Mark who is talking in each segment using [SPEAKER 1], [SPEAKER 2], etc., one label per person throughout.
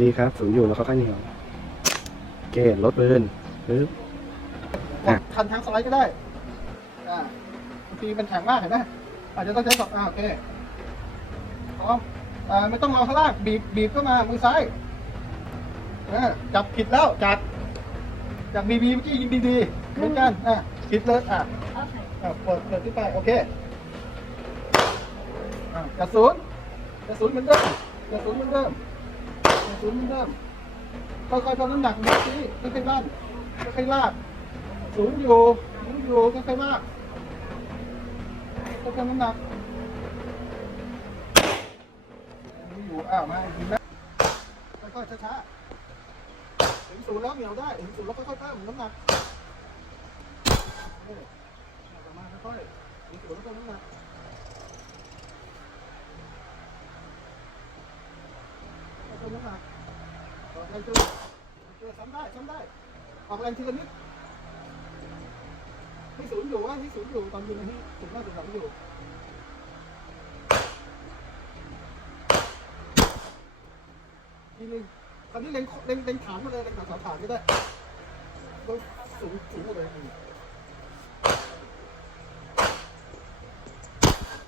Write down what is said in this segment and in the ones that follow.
[SPEAKER 1] ดีครับศูนย์อยู่แล้วค่อยๆเหนียวเกตลดปืนปึ๊บ
[SPEAKER 2] กดทันทั้งสไลด์ก็ได้ อ่าบางทีมันแข็งมากเห็นไหมอาจจะต้องใช้สองอ่าโอเคพร้อมอ่าไม่ต้องรอข้างล่างบีบบีบเข้ามามือซ้ายอ่าจับผิดแล้วจัดจากบีบีเมื่อกี้ยิงดีดีๆเหมือนกันอ่าผิดเลยอ่า
[SPEAKER 3] Okay.
[SPEAKER 2] อ่าเปิดเปิดขึ้นไปโอเคอ่ากระสุนกระสุนเหมือนเดิมกระสุนเหมือนเดิม กระสุนเหมือนเดิมค่อยๆเพิ่มน้ำหนักนิดนี้ค่อยๆลั่นค่อยๆลากสูงอยู่สูงอยู่ค่อยๆลากค่อยๆเพิ่มน้ำหนักสูงอยู่อ้าวมาอีกทีนะค่อยๆช้าๆถึงศูนย์แล้วเหนียวได้ถึงศูนย์แล้วค่อยๆเพิ่มน้ำหนักเออเอามาค่อยๆถึงศูนย์แล้วเพิ่มน้ำหนักเพิ่มน้ำหนักออก แรงทีละโอเคซ้ำได้ซ้ำได้ ออกแรงทีละนิดให้ศูนย์อยู่ว่าให้ศูนย์อยู่ตอนยืนให้ศูนย์หน้าศูนย์หลังอยู่ทีนึงตอนนี้เล็งเล็งเล็งฐานมาเลยเล็งฐานฐานก็ได้ต้องสูงสูงหมดเลยอืม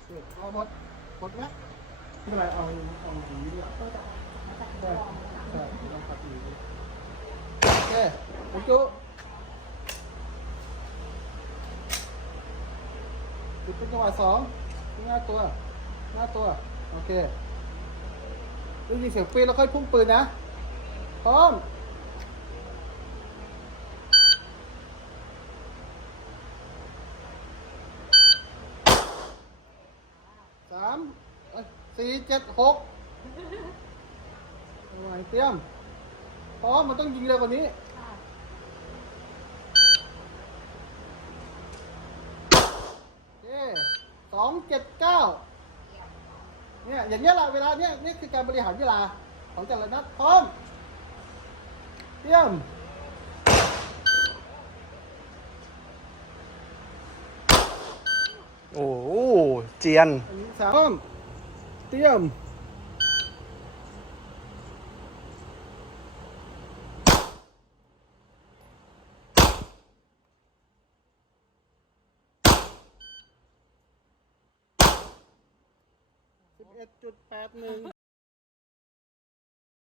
[SPEAKER 2] โอเอาหมดหมดไหมไม่เป็นไรเอาเอาอย่างนี้ดีกว่า ได้ใช่ลองขับดูโอเคผมจุจุดเป็นจังหวะสองหน้าตัว หน้าตัว โอเคได้ยินเสียงปืนแล้วค่อยพุ่งปืนนะ พร้อมสามสี่เจ็ดหก เอาไว้เตรียมพร้อมมันต้องยิงเร็วกว่านี้โอเคสองเจ็ดเก้าเนี่ยอย่างเงี้ยแหละเวลาเนี้ยนี่คือการบริหารเวลาของแต่ละนัดพร้อมเตรียม
[SPEAKER 1] โอ้โหเจียน
[SPEAKER 2] อันนี้สามพร้อมเตรียม เอ็ดจุดแปดหนึ่ง